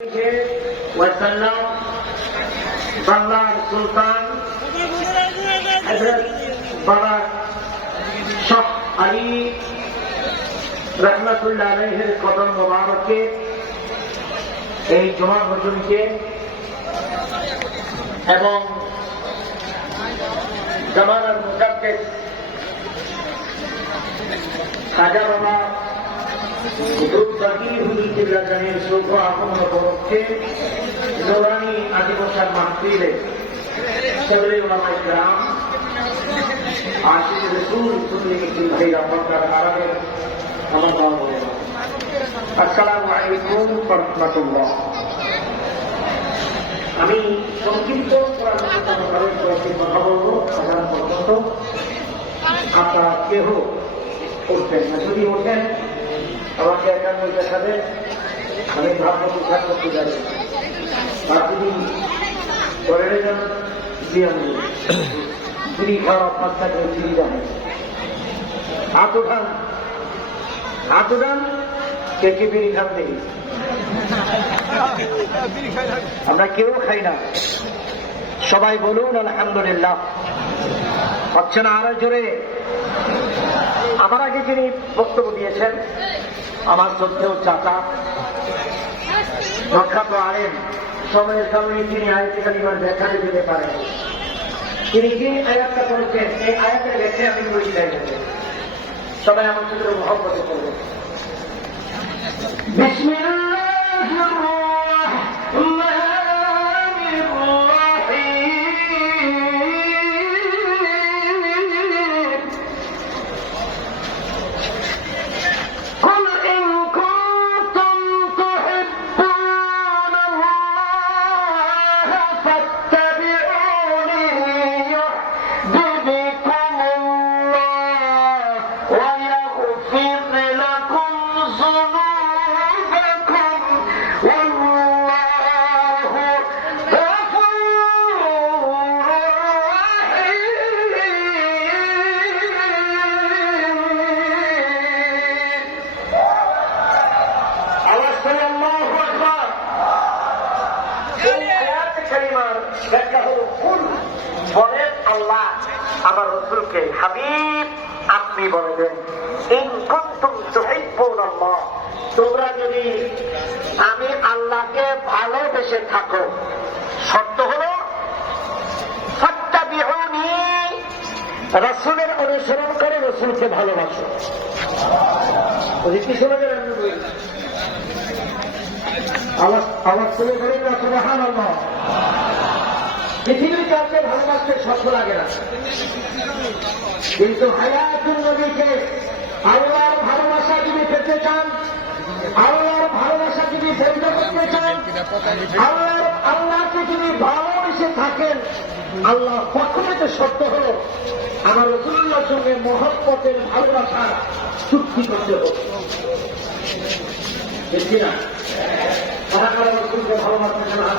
ওয়াসাল্লাম বাংলার সুলতান হযরত বাবা শাহ আলী রহমতুল্লাহ আলাইহির কদম মোবারকে এই জুমা রজনীকে এবং জামানার মুজাদ্দিদ খাজা বাবা সৌভ আগমন উপলক্ষে নৌরানি আদিবসার মাহফিলে সদরে উলামায়ে কেরাম আশিক রাসূল সাল্লাল্লাহু আলাইহি ওয়াসাল্লাম আরবের আমার নাম বলে আসসালামু আলাইকুম ওয়া রাহমাতুল্লাহ। আমি সংক্ষিপ্ত কথা বলবো আজান পর্যন্ত। আপনারা কেহ উঠবেন না, যদি ওঠেন আমাকে একান্ন দেখাবে, আমি ভাবমতো ঘাট করতে যাবো। আর যদি করে যান দিয়ে আমি ফ্রি খাওয়া পাঁচটাকে ফ্রি যাবে। হাত উঠান, হাত উঠান, কে কে বিড়ি খান দেখি। আমরা কেউ খাই না, সবাই বলুন আলহামদুলিল্লাহ। হচ্ছে না আরো জোরে। আমার আগে যিনি বক্তব্য দিয়েছেন আমার শ্রদ্ধেয় চাচা প্রখ্যাত আলেম, সময়ের কারণে তিনি আয়াতে কারিমার ব্যাখ্যা দিতে পারেন। তিনি যে আয়াতটা করেছেন এই আয়াতের ব্যাখ্যা আমি বলি চাই, সবাই আমার সাথে মহব্বতে করবেন। বিসমিল্লাহির রাহমানির ব্যাখ্যা হল কুল, বলেন আল্লাহ আমার রাসূলকে, হাবিব আপনি বলে দেন, ইন কুনতুম তুহিব্বুনাল্লাহ, তোমরা যদি আমি আল্লাহকে ভালোবেসে থাকো, শর্ত হলো ফাত্তাবিউনি, রাসূলের অনুসরণ করে রাসূলকে ভালোবাসো। কি শোনা গেল? আওয়াজ তুলে বলেন না সুবহানাল্লাহ। পৃথিবীর কাউকে ভালোবাসতে শর্ত লাগে না, কিন্তু হায়াতুন নবীকে আল্লাহর ভালোবাসা যদি পেতে চান, আল্লাহর ভালোবাসা যদি বৈধ করতে চান, আল্লাহকে যদি ভালোবেসে থাকেন, আল্লাহ পক্ষে শর্ত হল আমার রাসূলুল্লাহর সঙ্গে মহব্বতের ভালোবাসা চুক্তি করতে হবে। দেখছি না কারা কারা রাসূলকে ভালোবাসতে চান?